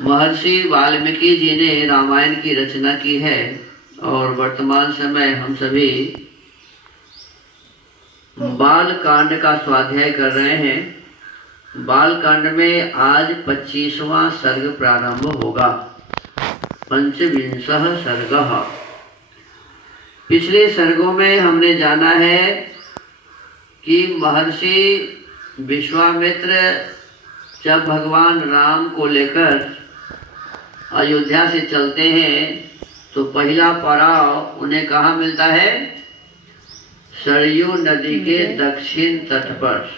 महर्षि वाल्मीकि जी ने रामायण की रचना की है और वर्तमान समय हम सभी बाल कांड का स्वाध्याय कर रहे हैं। बाल कांड में आज 25वां सर्ग प्रारंभ होगा। पंचविंशः सर्गः। पिछले सर्गों में हमने जाना है कि महर्षि विश्वामित्र जब भगवान राम को लेकर अयोध्या से चलते हैं तो पहला पड़ाव उन्हें कहाँ मिलता है? सरयू नदी के दक्षिण तट पर।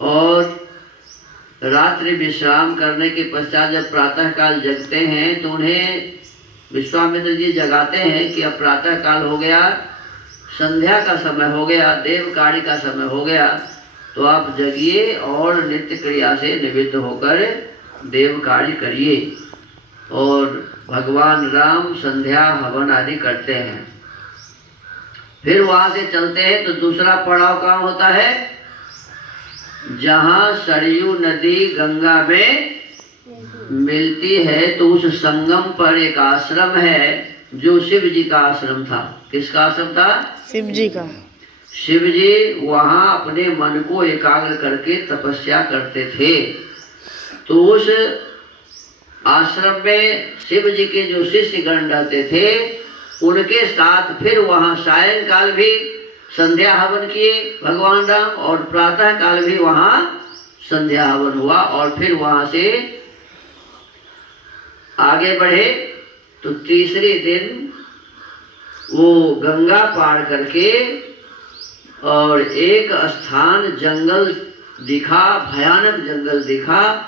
और रात्रि विश्राम करने के पश्चात जब प्रातः काल जगते हैं तो उन्हें विश्वामित्र जी जगाते हैं कि अब प्रातः काल हो गया, संध्या का समय हो गया, देव कार्य का समय हो गया, तो आप जगिए और नित्य क्रिया से निवृत्त होकर देव कार्य करिए। और भगवान राम संध्या हवन आदि करते हैं। फिर वहां से चलते हैं तो दूसरा पड़ाव कहाँ होता है? जहाँ सरयू नदी गंगा में मिलती है तो उस संगम पर एक आश्रम है जो शिव जी का आश्रम था। किसका आश्रम था? शिव जी का। शिव जी वहाँ अपने मन को एकाग्र करके तपस्या करते थे। तो उस आश्रम में शिव जी के जो शिष्य गण रहते थे उनके साथ फिर वहाँ सायंकाल भी संध्या हवन किए भगवान राम, और प्रातः काल भी वहाँ संध्या हवन हुआ। और फिर वहाँ से आगे बढ़े तो तीसरे दिन वो गंगा पार करके और एक स्थान जंगल दिखा, भयानक जंगल दिखा।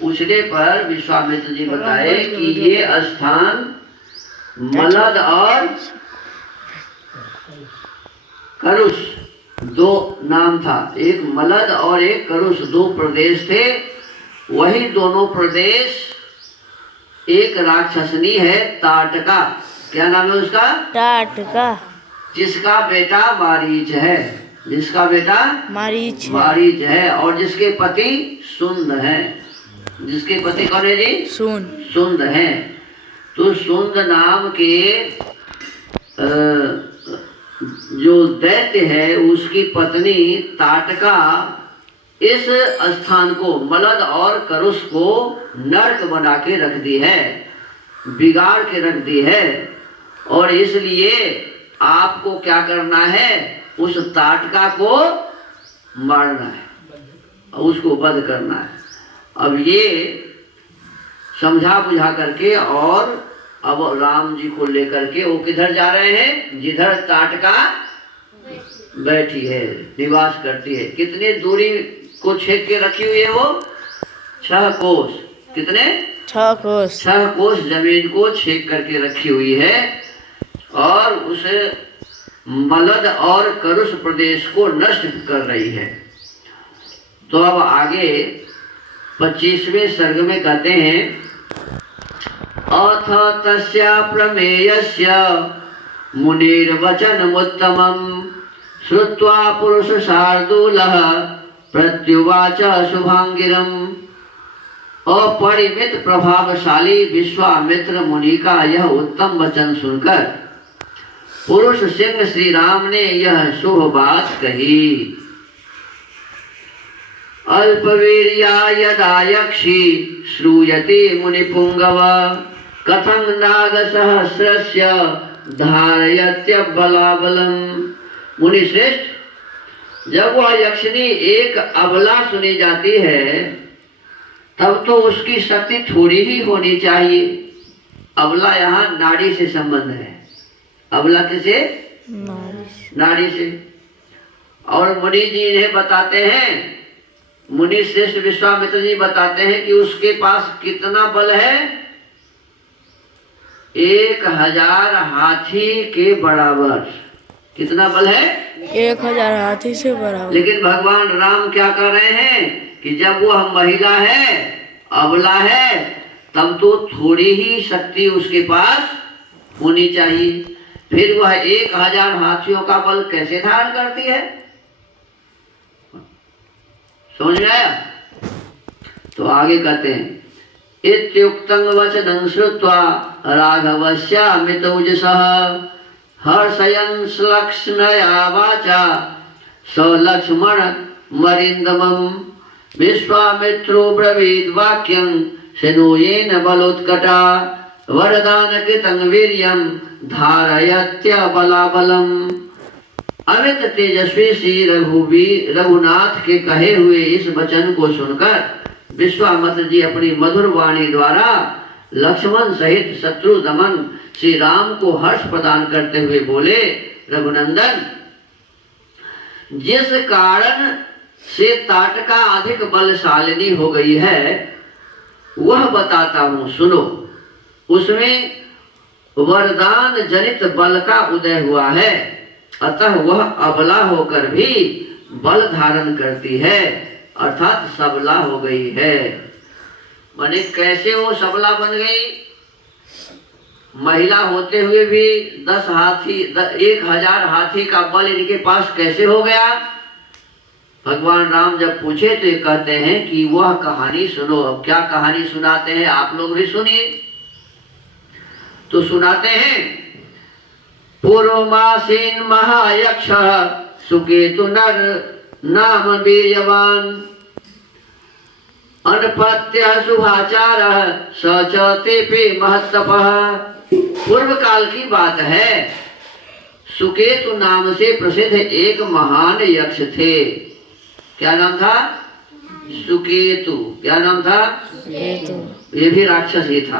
पूछने पर विश्वामित्र जी बताए कि ये स्थान मलद और करुष दो नाम था। एक मलद और एक करुष दो प्रदेश थे। वही दोनों प्रदेश एक राक्षसनी है ताटका। क्या नाम है उसका? टाटका। जिसका बेटा मारीच है। जिसका बेटा मारीच है और जिसके पति सुंद है। जिसके पति कौन है जी? सुंद है। तो सुंद नाम के जो दैत्य है उसकी पत्नी ताटका इस स्थान को मलद और करुष को नरक बना के रख दी है, बिगाड़ के रख दी है। और इसलिए आपको क्या करना है? उस ताटका को मारना है, उसको वध करना है। अब ये समझा बुझा करके और अब राम जी को लेकर के वो किधर जा रहे हैं? जिधर ताटका बैठी है, निवास करती है। कितने दूरी को छेद के रखी हुई है वो? 6 कोस। कितने? 6 कोस। 6 कोस जमीन को छेद करके रखी हुई है और उस मलद और करुष प्रदेश को नष्ट कर रही है। तो अब आगे 25वें सर्ग में कहते हैं अथ तस्या प्रमेयस्य मुनिर्वचनमुत्तमं श्रुत्वा पुरुष शार्दूलः प्रत्युवाच शुभांगिरम्। अपरिमित प्रभावशाली विश्वामित्र मुनि का यह उत्तम वचन सुनकर पुरुष सिंह श्री राम ने यह शुभ बात कही। अल्पवीर्या यदा यक्षी श्रूयते मुनिपुंगव कथं नागसहस्रस्य धारयत्यबलाबलम्। मुनि श्रेष्ठ, जब वह यक्षिणी एक अबला सुनी जाती है तब तो उसकी शक्ति थोड़ी ही होनी चाहिए। अबला यहाँ नाड़ी से संबंध है। अबला किसे? नाड़ी से। और मुनि जी इन्हें बताते हैं, मुनि श्रेष्ठ विश्वामित्र जी बताते हैं कि उसके पास कितना बल है? 1000 हाथी के बराबर। कितना बल है? 1000 हाथी से बराबर। लेकिन भगवान राम क्या कर रहे हैं कि जब वह महिला है, अबला है, तब तो थोड़ी ही शक्ति उसके पास होनी चाहिए। फिर वह 1000 हाथियों का बल कैसे धारण करती है? समझ में आया? तो आगे कहते हैं इत्युक्तं वचनं श्रुत्वा राघवस्यामितौजसः हर्षयन् श्लक्ष्णया वाचा सलक्ष्मण मरिन्दमं विश्वामित्रो ब्रवीद्वाक्यं शृणुयेन बलोत्कटा वरदानकृतं वीर्यं धारयत्यबलाबलम्। अमित तेजस्वी श्री रघुनाथ के कहे हुए इस वचन को सुनकर विश्वामित्र जी अपनी मधुर वाणी द्वारा लक्ष्मण सहित शत्रु दमन श्री राम को हर्ष प्रदान करते हुए बोले, रघुनंदन, जिस कारण से ताटका अधिक बलशालिनी हो गई है वह बताता हूं, सुनो। उसमें वरदान जनित बल का उदय हुआ है, अतः वह अबला होकर भी बल धारण करती है, अर्थात सबला हो गई है। माने कैसे वो सबला बन गई? महिला होते हुए भी 1000 हाथी का बल इनके पास कैसे हो गया? भगवान राम जब पूछे तो ये कहते हैं कि वह कहानी सुनो। अब क्या कहानी सुनाते हैं, आप लोग भी सुनिए। तो सुनाते हैं, पूर्वमासीन महायक्ष सुकेतु नर नाम वीर्यवान अनपत्य शुभाचार सचते महत्तपः। पूर्व काल की बात है, सुकेतु नाम से प्रसिद्ध एक महान यक्ष थे। क्या नाम था? सुकेतु। क्या नाम था? ये भी राक्षस ही था।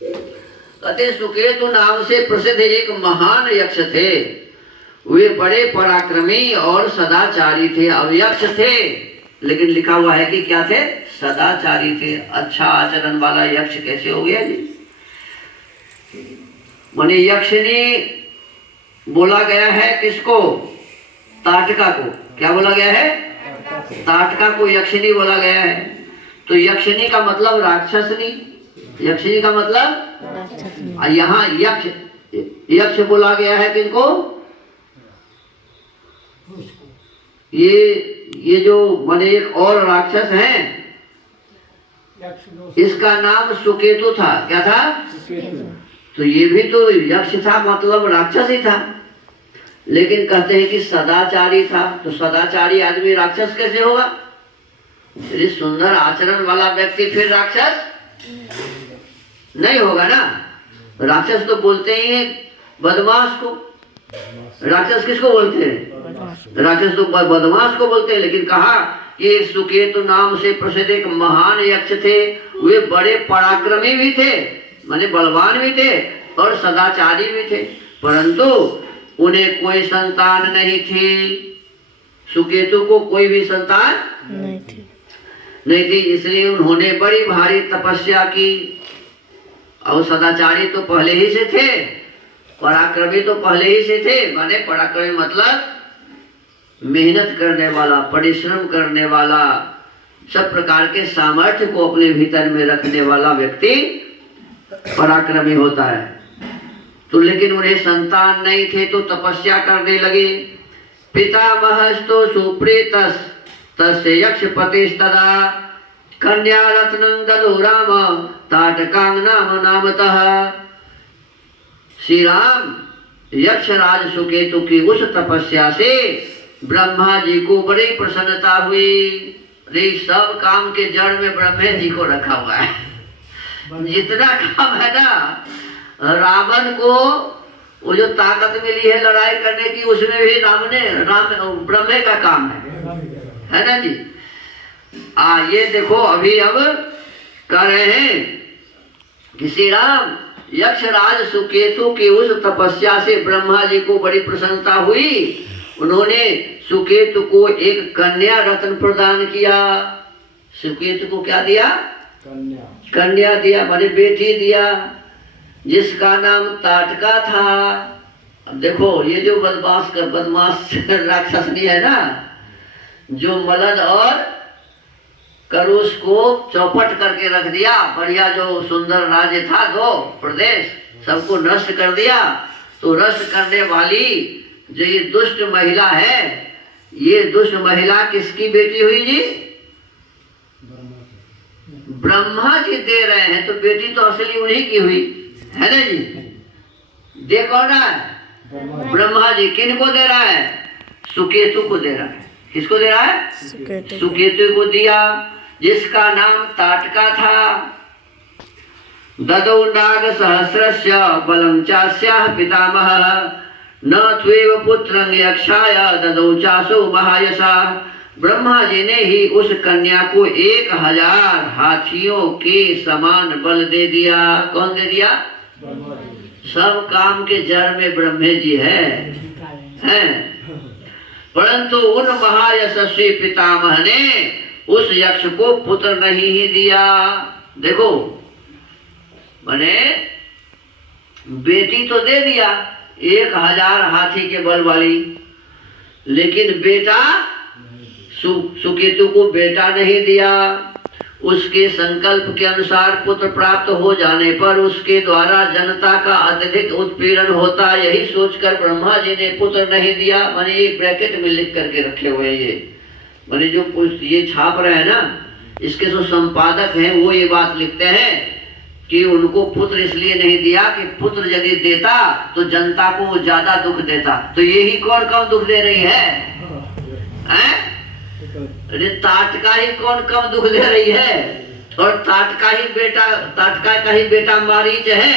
कहते सुकेतु नाम से प्रसिद्ध एक महान यक्ष थे। वे बड़े पराक्रमी और सदाचारी थे। अब यक्ष थे लेकिन लिखा हुआ है कि क्या थे? सदाचारी थे। अच्छा आचरण वाला यक्ष कैसे हो गया जी? माने यक्षिनी बोला गया है किसको? ताटका को। क्या बोला गया है? ताटका को यक्षिनी बोला गया है। तो यक्षिनी का मतलब राक्षसनी, यक्षिनी का मतलब यहाँ यक्ष बोला गया है किनको? ये जो माने एक और राक्षस है, इसका नाम सुकेतु था। क्या था? तो ये भी तो यक्ष था, मतलब राक्षस ही था, लेकिन कहते हैं कि सदाचारी था। तो सदाचारी आदमी राक्षस कैसे होगा? यदि सुंदर आचरण वाला व्यक्ति फिर राक्षस नहीं होगा ना। राक्षस तो बोलते ही हैं बदमाश को। राक्षस किसको बोलते हैं? राक्षस तो बदमाश को बोलते हैं। लेकिन कहा कि सुकेतु नाम से प्रसिद्ध एक महान यक्ष थे। वे बड़े पराक्रमी भी थे, माने बलवान भी थे और सदाचारी भी थे, परंतु उन्हें कोई संतान नहीं थी। सुकेतु को कोई भी संतान नहीं थी, इसलिए उन्होंने बड़ी भारी तपस्या की। और सदाचारी तो पहले ही से थे, पराक्रमी तो पहले ही से थे। माने पराक्रमी मतलब मेहनत करने वाला, परिश्रम करने वाला, सब प्रकार के सामर्थ्य को अपने भीतर में रखने वाला व्यक्ति पराक्रमी होता है। तो लेकिन उन्हें संतान नहीं थे तो तपस्या करने लगे। पितामहस्तु सुप्रीतस् तस्य यक्षपतिस्तदा कन्या रत्नं ददौ राम ताटकां नाम नामतः। श्री राम यक्षराज सुकेतु की उस तपस्या से ब्रह्मा जी को बड़ी प्रसन्नता हुई। अरे सब काम के जड़ में ब्रह्मा जी को रखा हुआ है। जितना काम है ना, रावण को वो जो ताकत मिली है लड़ाई करने की, उसमें भी ब्रह्मे का काम है ना जी। ये देखो अभी अब कह रहे हैं कि श्री राम यक्षराज सुकेतु की उस तपस्या से ब्रह्मा जी को बड़ी प्रसन्नता हुई। उन्होंने सुकेतु को एक कन्या रत्न प्रदान किया। सुकेतु को क्या दिया? कन्या दिया, माने बेटी दिया, जिसका नाम ताटका था। अब देखो ये जो बदमाश राक्षसनी है ना, जो मलद और करुष को चौपट करके रख दिया। बढ़िया जो सुंदर राज्य था, दो प्रदेश, सबको नष्ट कर दिया। तो नष्ट करने वाली जो ये दुष्ट महिला है, ये दुष्ट महिला किसकी बेटी हुई जी? ब्रह्मा जी दे रहे हैं तो बेटी तो असली उन्हीं की हुई है ना जी। दे कौन रहा है? ब्रह्मा जी। किन को दे रहा है? सुकेतु को दे रहा है। किसको दे रहा है? सुकेतु। सुकेतु को दिया, जिसका नाम ताटका था। ददौ नाग सहस्रस्य बलं चास्याः पितामहः न त्वेव पुत्रं यक्षाय ददौ चासौ महायशा। ब्रह्मा जी ने ही उस कन्या को 1000 हाथियों के समान बल दे दिया। कौन दे दिया? सब काम के जड़ में ब्रह्मे जी हैं। परंतु उन महायशस्वी पितामह ने उस यक्ष को पुत्र नहीं ही दिया। देखो, मैंने बेटी तो दे दिया 1000 हाथी के बल वाली, लेकिन बेटा सुकेतु को बेटा नहीं दिया। उसके संकल्प के अनुसार पुत्र प्राप्त हो जाने पर उसके द्वारा जनता का अत्यधिक उत्पीड़न होता, यही सोचकर ब्रह्मा जी ने पुत्र नहीं दिया। माने ये ब्रैकेट में लिख करके रखे हुए हैं, ये माने जो ये छाप रहे हैं ना, इसके जो संपादक हैं वो ये बात लिखते हैं कि उनको पुत्र इसलिए नहीं दिया कि पुत्र यदि देता तो जनता को वो ज्यादा दुख देता। तो यही कौन कम दुख दे रही है? अरे ताटका ही कौन कम दुख दे रही है? और ताटका का ही बेटा मारीच है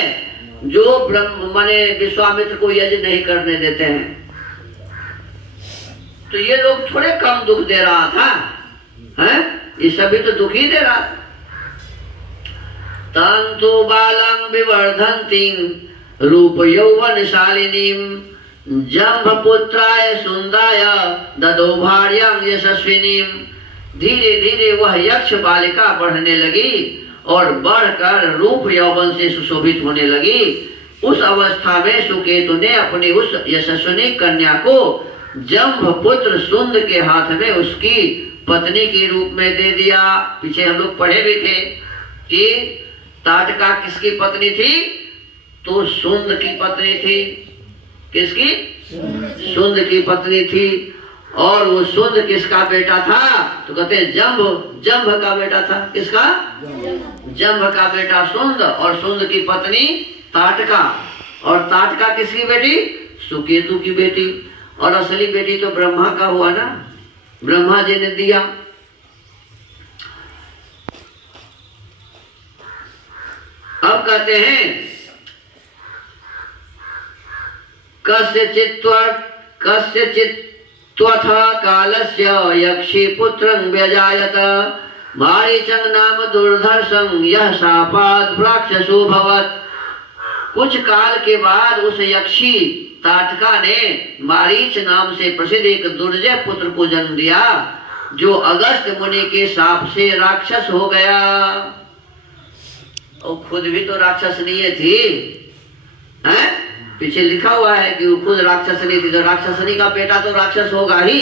जो ब्रह्म माने विश्वामित्र को यज्ञ नहीं करने देते हैं। तो ये लोग थोड़े कम दुख दे रहा था, हैं? ये सभी तो दुख ही दे रहा था। तंतु बालं विवर्धन्तीं रूप यौवनशालिनीं जम्भपुत्राय सुंदाय ददो भार्यां यशस्विनीं। धीरे धीरे वह यक्ष बालिका बढ़ने लगी और बढ़कर रूप यौवन से सुशोभित होने लगी। उस अवस्था में सुकेतु ने अपनी उस यशस्विनी कन्या को जम्भपुत्र सुंद के हाथ में उसकी पत्नी के रूप में दे दिया। पीछे हम लोग पढ़े भी थे कि ताटका किसकी पत्नी थी? तो सुंद की पत्नी थी। किसकी? सुंद की पत्नी थी। और वो सुंद किसका बेटा था? तो कहते हैं जंभ का बेटा था। किसका? जंभ का बेटा सुंद, और सुंद की पत्नी ताटका। और ताटका किसकी बेटी? सुकेतु की बेटी। और असली बेटी तो ब्रह्मा का हुआ ना, ब्रह्मा जी ने दिया। अब कहते हैं कस्यचित् त्वथ कालस्य यक्षी पुत्रं व्यजायत मारीचं नाम दुर्धर्षं यः शापात् राक्षसो भवत्। कुछ काल के बाद उस यक्षी ताटका ने मारीच नाम से प्रसिद्ध एक दुर्जय पुत्र को जन्म दिया, जो अगस्त मुनि के शाप से राक्षस हो गया। और खुद भी तो राक्षसनीय थी, हैं? पीछे लिखा हुआ है कि वो खुद राक्षसनी थी, तो राक्षसनी का बेटा तो राक्षस होगा ही।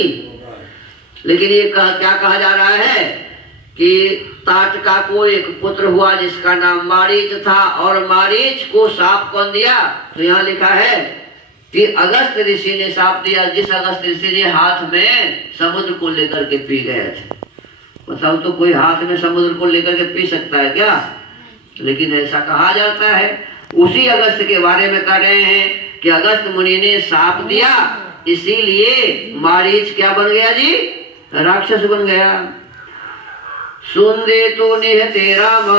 लेकिन ये क्या कहा जा रहा है कि ताटका को एक पुत्र हुआ जिसका नाम मारीच था, और मारीच को शाप कौन दिया? तो यहाँ लिखा है कि अगस्त ऋषि ने शाप दिया, जिस अगस्त ऋषि ने हाथ में समुद्र को लेकर के पी गए थे। बताओ तो कोई हाथ में समुद्र को लेकर के पी सकता है क्या? लेकिन ऐसा कहा जाता है। उसी अगस्त के बारे में कह रहे हैं कि अगस्त मुनि ने शाप दिया, इसीलिए मारीच क्या बन गया जी? राक्षस बन गया। सुंदे तो निहते राम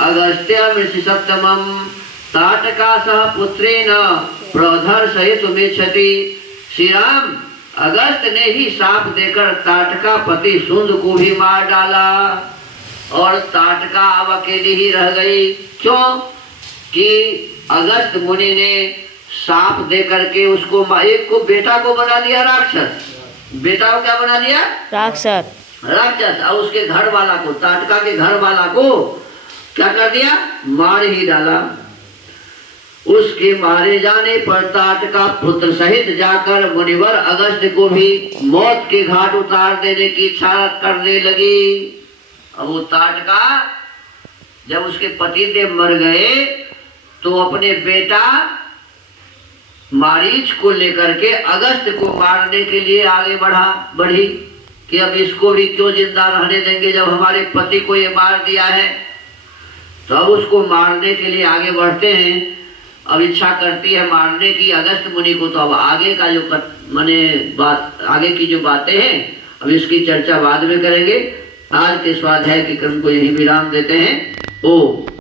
अगस्त्य मृषि सप्तमं ताटका सह पुत्रेण प्रदर्शयितुमिच्छति। श्री राम अगस्त ने ही शाप देकर ताटका पति सुंद को भी मार डाला, और ताटका अब अकेली ही रह गई। क्यों? कि अगस्त मुनि ने शाप दे करके उसको एक को बेटा को बना दिया राक्षस। बेटा को क्या बना दिया? राक्षस। और उसके घर वाला को, ताटका के घर वाला को क्या कर दिया? मार ही डाला। उसके मारे जाने पर ताटका पुत्र सहित जाकर मुनिवर अगस्त को भी मौत के घाट उतार देने की इच्छा करने लगी। अब वो ताटका जब उसके पतिदेव मर गए तो अपने बेटा मारीच को लेकर के अगस्त को मारने के लिए आगे बढ़ी। कि अब इसको भी क्यों जिंदा रहने देंगे, जब हमारे पति को ये मार दिया है। तो अब उसको मारने के लिए आगे बढ़ते हैं। अब इच्छा करती है मारने की अगस्त मुनि को। तो अब आगे का जो बात, आगे की जो बातें हैं, अब इसकी चर्चा बाद में करेंगे। आज के स्वाध्याय के क्रम को यही विराम देते हैं। ओम।